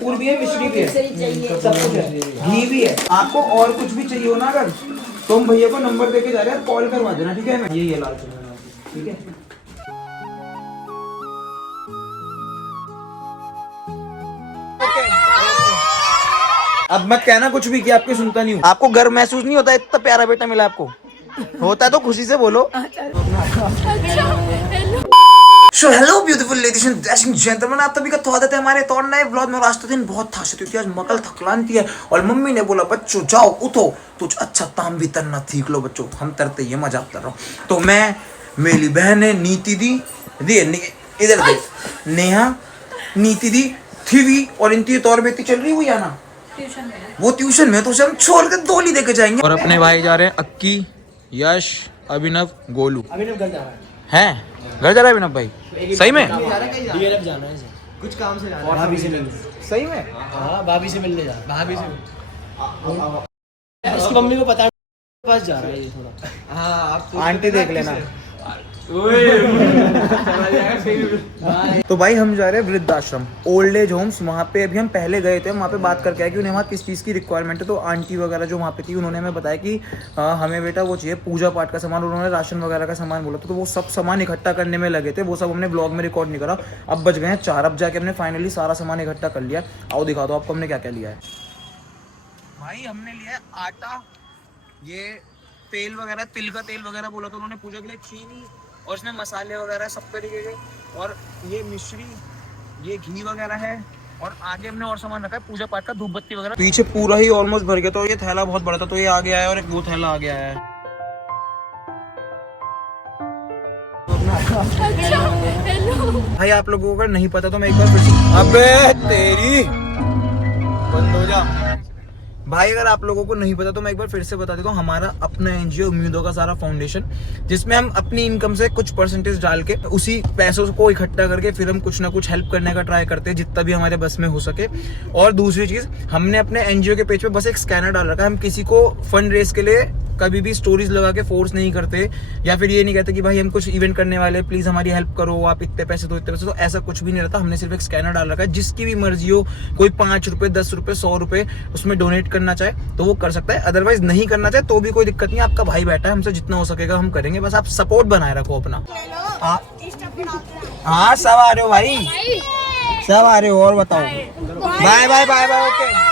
पूर भी है, मिश्री भी है, सब कुछ है, घी भी है। आपको और कुछ भी चाहिए हो ना अगर, तो हम भैया को नंबर देके जा रहे हैं, कॉल करवा देना, ठीक है। ये लाल चंदन, ठीक है। अब मत कहना कुछ भी कि आपकी सुनता नहीं हूँ। आपको गर्व महसूस नहीं होता? इतना प्यारा बेटा मिला आपको, होता है तो खुशी से बोलो। So hello beautiful ladies and gentleman, आप तभी का स्वागत है हमारे तो नए व्लॉग में। आज तो दिन बहुत था, क्योंकि आज मकल थकलानती है और मम्मी ने बोला बच्चों जाओ उठो, कुछ अच्छा ताम भी तरना सीख लो बच्चों। हम तरते ये मजाक कर रहा हूँ। तो मैं, मेरी बहन है नीति दी, इधर देख, नेहा, नीति दी, थीवी और इनकी तौर बेटी चल रही हुई है ना, वो ट्यूशन में, तो उसे हम छोड़ कर डोली देके जाएंगे। और अपने भाई जा रहे हैं अक्की, यश, अभिनव, गोलू। अभिनव घर जा रहा है, घर जा रहा है अभिनव भाई? सही में डीएलएफ जाना है, कुछ काम से जाना है, भाभी से मिलने। सही में? हाँ, भाभी से मिलने जा, भाभी से। इसकी मम्मी को पता है पास जा रहा है ये थोड़ा। हाँ, आप आंटी देख लेना। तो भाई हम जा रहे हैं वृद्धाश्रम, ओल्ड एज होम्स। वहाँ पे अभी हम पहले गए थे, वहाँ पे बात करके आए कि उन्हें वहाँ किस चीज़ की रिक्वायरमेंट है। तो आंटी वगैरह जो वहाँ पे थी उन्होंने हमें बताया कि हमें बेटा वो चाहिए पूजा पाठ का सामान, उन्होंने राशन वगैरह का सामान बोला था। तो वो सब सामान इकट्ठा करने में लगे थे, वो सब हमने ब्लॉग में रिकॉर्ड नहीं करा। अब बच गए हैं 4, अब जाके हमने फाइनली सारा सामान इकट्ठा कर लिया। आओ दिखा दो आपको हमने क्या क्या लिया है। भाई हमने लिया है आटा, ये तेल वगैरह, तिल का तेल वगैरह बोला था उन्होंने पूजा के लिए, चीनी और इसमें मसाले वगैरह सब तरीके के, और ये मिश्री, ये घी वगैरह है, और आगे हमने और सामान रखा है पूजा पाठ का, धूप बत्ती वगैरह। पीछे पूरा ही ऑलमोस्ट भर गया, तो ये थैला बहुत बड़ा था तो ये आ गया है, और एक वो थैला आ गया है। भाई आप लोगों को अगर नहीं पता तो मैं एक बार फिर से, अबे तेरी बंद हो जा। भाई अगर आप लोगों को नहीं पता तो मैं एक बार फिर से बता देता हूँ, हमारा अपना एनजीओ उम्मीदों का सारा फाउंडेशन, जिसमें हम अपनी इनकम से कुछ परसेंटेज डाल के उसी पैसों को इकट्ठा करके फिर हम कुछ ना कुछ हेल्प करने का ट्राई करते हैं जितना भी हमारे बस में हो सके। और दूसरी चीज, हमने अपने एनजीओ के पेज पे बस एक स्कैनर डाल रखा है। हम किसी को फंड रेज के लिए कभी भी स्टोरीज लगा के फोर्स नहीं करते, या फिर ये नहीं कहते कि भाई हम कुछ इवेंट करने वाले, प्लीज हमारी हेल्प करो, आप इतने पैसे दो, इतने पैसे। तो ऐसा कुछ भी नहीं रहता। हमने सिर्फ एक स्कैनर डाल रखा है, जिसकी भी मर्जी हो, कोई 5 रुपए, 10 रुपए, 100 रुपए उसमें डोनेट करना चाहे तो वो कर सकता है, अदरवाइज नहीं करना चाहे तो भी कोई दिक्कत नहीं। आपका भाई बैठा है, हमसे जितना हो सकेगा हम करेंगे, बस आप सपोर्ट बनाए रखो अपना। हाँ सब आ रहे हो भाई, सब आ रहे हो। और बताओ, bye bye bye bye, okay.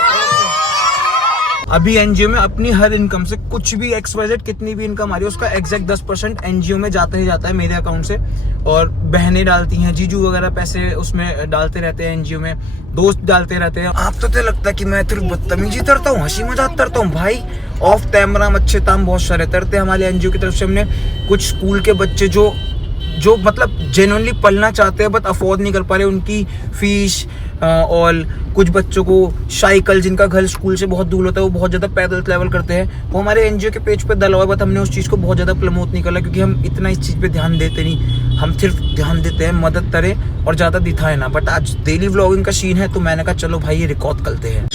अभी एनजीओ में अपनी हर इनकम से कुछ भी XYZ कितनी भी इनकम आ रही है उसका एग्जैक्ट 10% एनजीओ में जाता ही जाता है मेरे अकाउंट से। और बहनें डालती हैं, जीजू वगैरह पैसे उसमें डालते रहते हैं एनजीओ में, दोस्त डालते रहते हैं। आप तो लगता है कि मैं तेरे बदतमीजी करता हूँ, हंसी मजाक करता हूँ। भाई ऑफ कैमरा अच्छे ताम बहुत सारे करते हैं हमारे एनजीओ की तरफ से। हमने कुछ स्कूल के बच्चे जो मतलब जेन्युइनली पढ़ना चाहते हैं बट अफोर्ड नहीं कर पा रहे, उनकी फीस, और कुछ बच्चों को साइकिल, जिनका घर स्कूल से बहुत दूर होता है, वो बहुत ज़्यादा पैदल ट्रैवल करते हैं, वो हमारे एनजीओ के पेज पे डाला हुआ है। बट हमने उस चीज़ को बहुत ज़्यादा प्रमोट नहीं करा, क्योंकि हम इतना इस चीज़ पे ध्यान देते नहीं। हम सिर्फ ध्यान देते हैं मदद करें और ज़्यादा दिखाए ना। बट आज डेली व्लॉगिंग का सीन है तो मैंने कहा चलो भाई ये रिकॉर्ड करते हैं।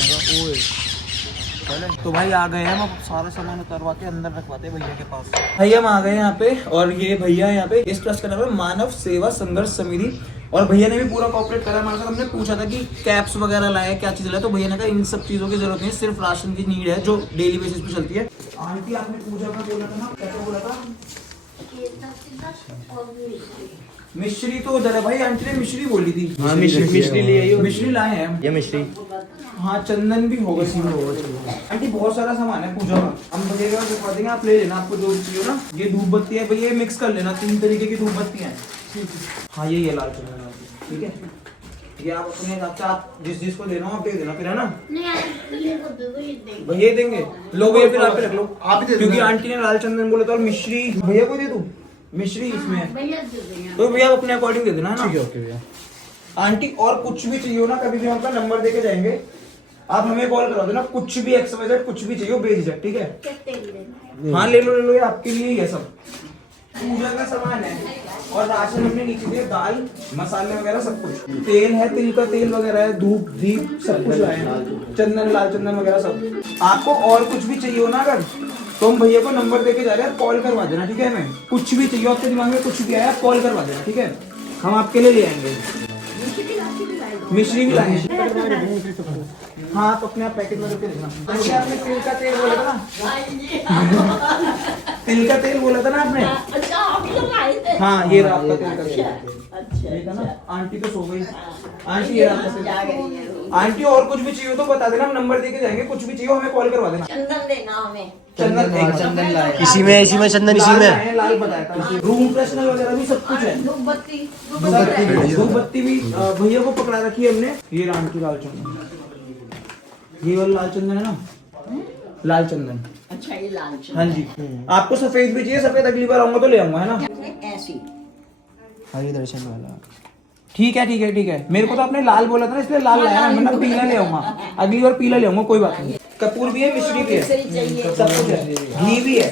तो भाई आ गए हैं, हम सारा सामान उतारवा के अंदर रखवाते हैं भैया के पास। भैया हम आ गए यहाँ पे, और ये भैया यहाँ पे, इस ट्रस्ट का नाम है मानव सेवा संघर्ष समिति। और भैया ने भी पूरा कॉपरेट करा हमारे साथ। हमने पूछा था कि कैप्स वगैरह लाए, क्या चीज लाए, तो भैया ने कहा इन सब चीजों की जरूरत नहीं, सिर्फ राशन की नीड है जो डेली बेसिस पे चलती है। आंटी आपने पूजा का बोला था ना, कैसे बोला था? मिश्री तो उधर है भाई, आंटी ने मिश्री बोली थी। हाँ मिश्री ले आई, मिश्री लाए हैं ये मिश्री। हाँ चंदन भी होगा इसमें, आंटी बहुत सारा सामान है पूजा का, हम बजेगा दिखा देंगे, आप ले लेना, आपको जो चाहिए ना। ये धूप बत्ती है भैया, मिक्स कर लेना, 3 तरीके की धूप बत्तियां हैं। हाँ ये लाल चंदन, ठीक है। ये आप अपने आप जिस को देना हो आप दे देना फिर, है ना? भैया देंगे, लो भैया फिर आप रख लो आप, क्योंकि आंटी ने लाल चंदन बोला था। और मिश्री भैया को दे दूं, मिश्री इसमें है तो भैया आप अपने अकॉर्डिंग दे देना, है ना? ठीक है, ओके भैया। आंटी और कुछ भी चाहिए हो ना, कभी भी हम अपना नंबर देके जाएंगे, आप हमें कॉल करा देना। कुछ भी XYZ कुछ भी चाहिए बेझिझक, ठीक है? हाँ ले लो, ये आपके लिए ही है, सब पूजा का सामान है। और राशन हमने नीचे दिया, दाल, मसाले वगैरह सब कुछ, तेल है, तिल का तेल वगैरह है, धूप दीप सब कुछ लाए हैं, चंदन, लाल चंदन वगैरह सब। आपको और कुछ भी चाहिए हो ना अगर, तो हम भैया को नंबर देके जा रहे हैं, कॉल करवा देना, ठीक है? हमें कुछ भी चाहिए, आपके दिमाग में कुछ भी आया कॉल करवा देना, ठीक है? हम आपके लिए ले आएंगे। मिश्री भी लाए हैं। हाँ तो अपने आप पैकेट में रख के देना। आपने तिल का तेल बोला था ना, तिल का तेल बोला था ना आपने। अच्छा आप लोग आए थे। हाँ ये रहा आपका तिल का तेल। ये था ना, आंटी तो सो गई। आंटी ये रहा आपका तेल। आंटी और कुछ भी चाहिए तो बता देना, हम नंबर दे के जाएंगे। कुछ भी चाहिए हमें कॉल करवा देना। चंदन देना हमें। चंदन लाए। इसी में चंदन इसी में। लाल बताया था। रूम फ्रेशनर वगैरह भी सब कुछ है। धूप बत्ती भी भैया को पकड़ा रखी है हमने। ये राम की लाल चंदन, ये वाला लाल चंदन है ना, लाल चंदन। अच्छा ये लाल चंदन। हाँ जी। आपको सफेद भी चाहिए? सफेद अगली बार आऊंगा तो ले आऊंगा, है ना। ऐसी हरि दर्शन वाला। ठीक है ठीक है ठीक है। मेरे को तो आपने लाल बोला था ना, इसलिए लाल लाया है, वरना पीला ले आऊंगा। अगली बार पीला ले आऊंगा, कोई बात नहीं। कपूर भी है, मिश्री भी है, सब कुछ है। घी भी है,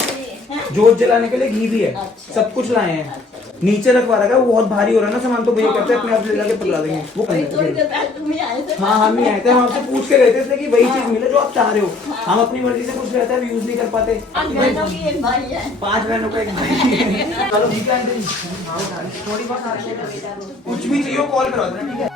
जोत जलाने के लिए घी भी है, सब कुछ लाए हैं। नीचे रखवा रखा है, वो बहुत भारी हो रहा है ना सामान, तो भैया कहते हैं अपने आप ले जाके पकड़ा देंगे। वो थोड़ी देर पहले तुम ही आए थे। हाँ हम ही आए थे, हम आपसे पूछ के गए थे इसलिए कि वही चीज मिले जो आप चाह रहे हो। हम अपनी मर्जी से कुछ रहता है यूज नहीं कर पाते। 5 बहनों की एक भाई है। 5 बहनों का एक भाई। चलो ठीक है आंटी, थोड़ी बहुत कुछ भी चाहिए कॉल करवा देना, ठीक है।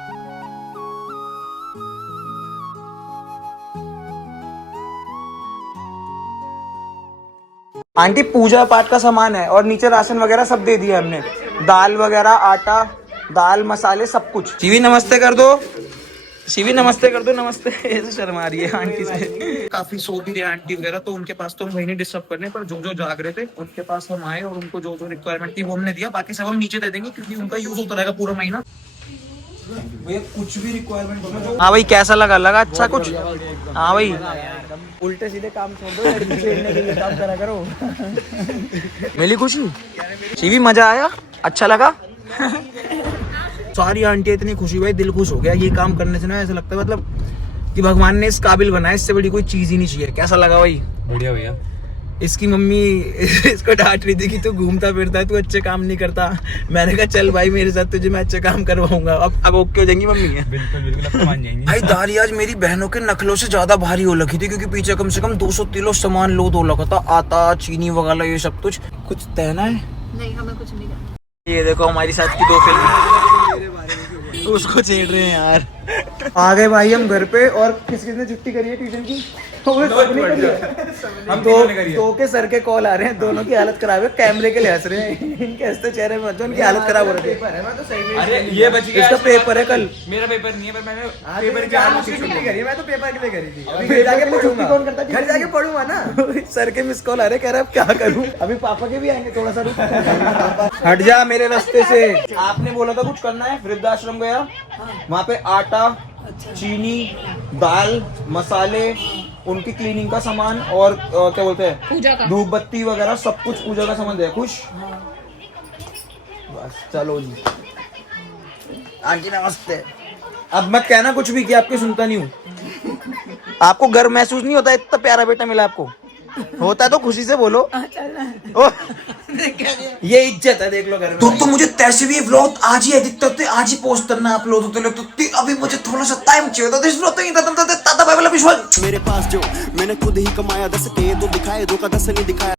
आंटी पूजा पाठ का सामान है और नीचे राशन वगैरह सब दे दिया हमने। दाल वगैरह, आटा, दाल, मसाले, सब कुछ। शिवी नमस्ते कर दो, शिवी नमस्ते कर दो। नमस्ते। ऐसे शर्मा रही है आंटी से। काफी सो भी रहे आंटी वगैरह, तो उनके पास तो हम वही नहीं डिस्टर्ब करने, पर जो जो जाग रहे थे उनके पास हम आए और उनको जो जो रिक्वायरमेंट थी वो हमने दिया। बाकी सब हम नीचे दे देंगे क्योंकि उनका यूज होता रहेगा पूरा महीना। भैया कुछ भी रिक्वायरमेंट होगा। हाँ भाई कैसा लगा अच्छा कुछ? हाँ भाई उल्टे सीधे काम छोड़ दो, लड़की छेड़ने के लिए काम करा करो। मिली खुशी? शिवी मजा आया? अच्छा लगा? सारी आंटी इतनी खुशी भाई, दिल खुश हो गया। ये काम करने से ना ऐसा लगता है मतलब कि भगवान ने इस काबिल बनाया, इससे बड़ी कोई चीज ही नहीं चाहिए। कैसा लगा भाई? बढ़िया भैया। इसकी मम्मी इसको डांट रही थी कि तू घूमता फिरता है, तू अच्छे काम नहीं करता। मैंने कहा चल भाई मेरे साथ तुझे मैं अच्छे काम करवाऊंगा। अब ओके हो जाएंगी मम्मी। बिल्कुल बिल्कुल, अब तो मान जाएंगी। भाई दाल आज मेरी बहनों के नखलों से ज्यादा भारी हो लगी थी, क्योंकि पीछे कम से कम 200 किलो सामान लोड हो लगा था। आटा, चीनी वगैरह ये सब कुछ। कुछ तहना है? नहीं हमें कुछ नहीं करना। ये देखो हमारी साथ की 2 फिल्म उसको छेड़ रहे हैं यार। आ गए भाई हम घर पे, और किसने छुट्टी करी है ट्यूशन की? हम दो के सर के कॉल आ रहे हैं, दोनों की हालत खराब है। कैमरे के लिए हंस रहे हैं, इनके हंसते चेहरे में उनकी हालत खराब हो रही है। अरे ये बच गया, इसका पेपर है कल। मेरा पेपर नहीं है, पर मैंने पेपर की आज छुट्टी करी है। मैं तो पेपर के लिए करी थी। अभी जाके पढ़ूंगा, कौन करता है? घर जाके पढ़ूंगा ना। सर के मिस कॉल आ रहे, कह रहे अब क्या करूं। अभी पापा के भी आएंगे, थोड़ा सा रुक। हट जा मेरे रास्ते से। आपने बोला था कुछ करना है, वृद्धाश्रम गया, वहाँ पे आटा, चीनी, दाल, मसाले, उनकी क्लीनिंग का सामान और क्या बोलते हैं धूप बत्ती वगैरह सब कुछ पूजा का सामान दिया। खुश? बस चलो जी। आंटी नमस्ते। अब मत कहना कुछ भी कि आपकी सुनता नहीं हूँ। आपको गर्व महसूस नहीं होता? इतना प्यारा बेटा मिला आपको। होता है तो खुशी से बोलो। ओ, ये इज्जत है, देख लो घर में। तो मुझे तैसे भी व्लॉग आज ही एडिट करते, आज ही पोस्ट करना अपलोड होते। अभी मुझे थोड़ा सा टाइम चाहिए था, इस व्लॉग तो विश्वास मेरे पास जो मैंने खुद ही कमाया 10 के तो दिखाए 2 का 10 नहीं दिखाया।